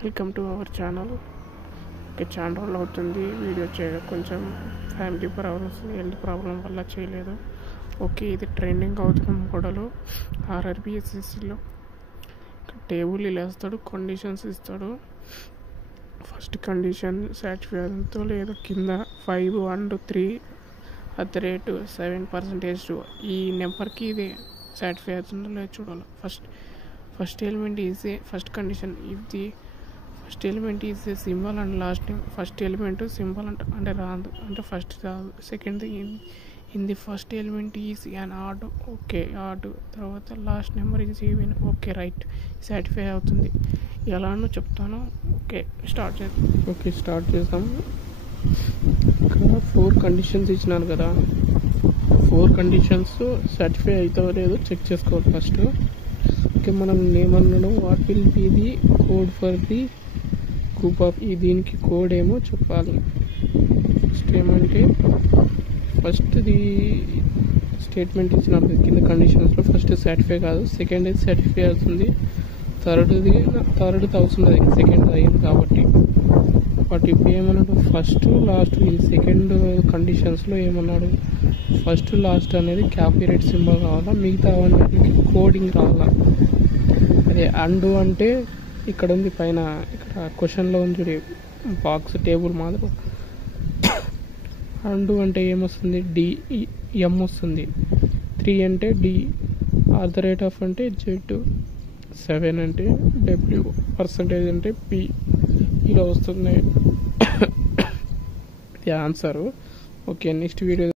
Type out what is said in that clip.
Welcome to our channel. Okay, చాలా రోజులు అవుతుంది వీడియో చేయడం, కొంచెం ఫ్యామిలీ ప్రాబ్లమ్స్, హెల్త్ ప్రాబ్లం వల్ల చేయలేదు. ఓకే, ఇది ట్రెండింగ్ అవుతున్న మోడలు RRBSSCలో. టేబుల్ ఇలా ఇస్తాడు, కండిషన్స్ ఇస్తాడు. ఫస్ట్ కండిషన్ సాటిస్ఫైతో లేదు, కింద 5 and 3@7% ఈ నెంబర్కి ఇది సాటిస్ఫై అవుతుందో లేదు చూడాలి. First element is a first condition. ఇది first element is a symbol and last name. First element symbol అంటే రాదు, అంటే ఫస్ట్ రాదు. Second in the first element is an odd. Okay, odd. తర్వాత last number is even. Okay, right, satisfy అవుతుంది. ఎలానో చెప్తాను. Okay, start చేద్దాం. ఇక్కడ 4 కండిషన్స్ ఇచ్చినాను కదా, 4 కండిషన్స్ సాటిస్ఫై అవుతావో లేదో చెక్ చేసుకోవాలి ఫస్ట్. ఓకే, మనం ఏమన్నాడు, what will be the code for the group of, దీనికి కోడ్ ఏమో చెప్పాలి. ఫస్ట్ ఏమంటే ఫస్ట్ది స్టేట్మెంట్ ఇచ్చినారు కింద కండిషన్స్లో. ఫస్ట్ సాటిస్ఫై కాదు, సెకండ్ అయితే సాటిస్ఫై అవుతుంది, థర్డ్ది అవుతుంది, సెకండ్ అయ్యింది కాబట్టి. బట్ ఇప్పుడు ఏమన్నాడు, ఫస్ట్ లాస్ట్. ఇది సెకండ్ కండిషన్స్లో ఏమన్నాడు, ఫస్ట్ లాస్ట్ అనేది క్యాపిరేట్ సింబల్ కావాలా, మిగతా అవన్నీ కోడింగ్ రావాలా. అదే అండు అంటే ఇక్కడ ఉంది పైన, ఇక్కడ క్వశ్చన్లో ఉంది చూడు, బాక్స్ టేబుల్ మాదిరి. అండు అంటే ఏమొస్తుంది, DEM వస్తుంది. 3 అంటే D, @ అంటే Z, 7 అంటే W, పర్సంటేజ్ అంటే P. ఇలా వస్తుంది ఇది ఆన్సరు. Okay, next video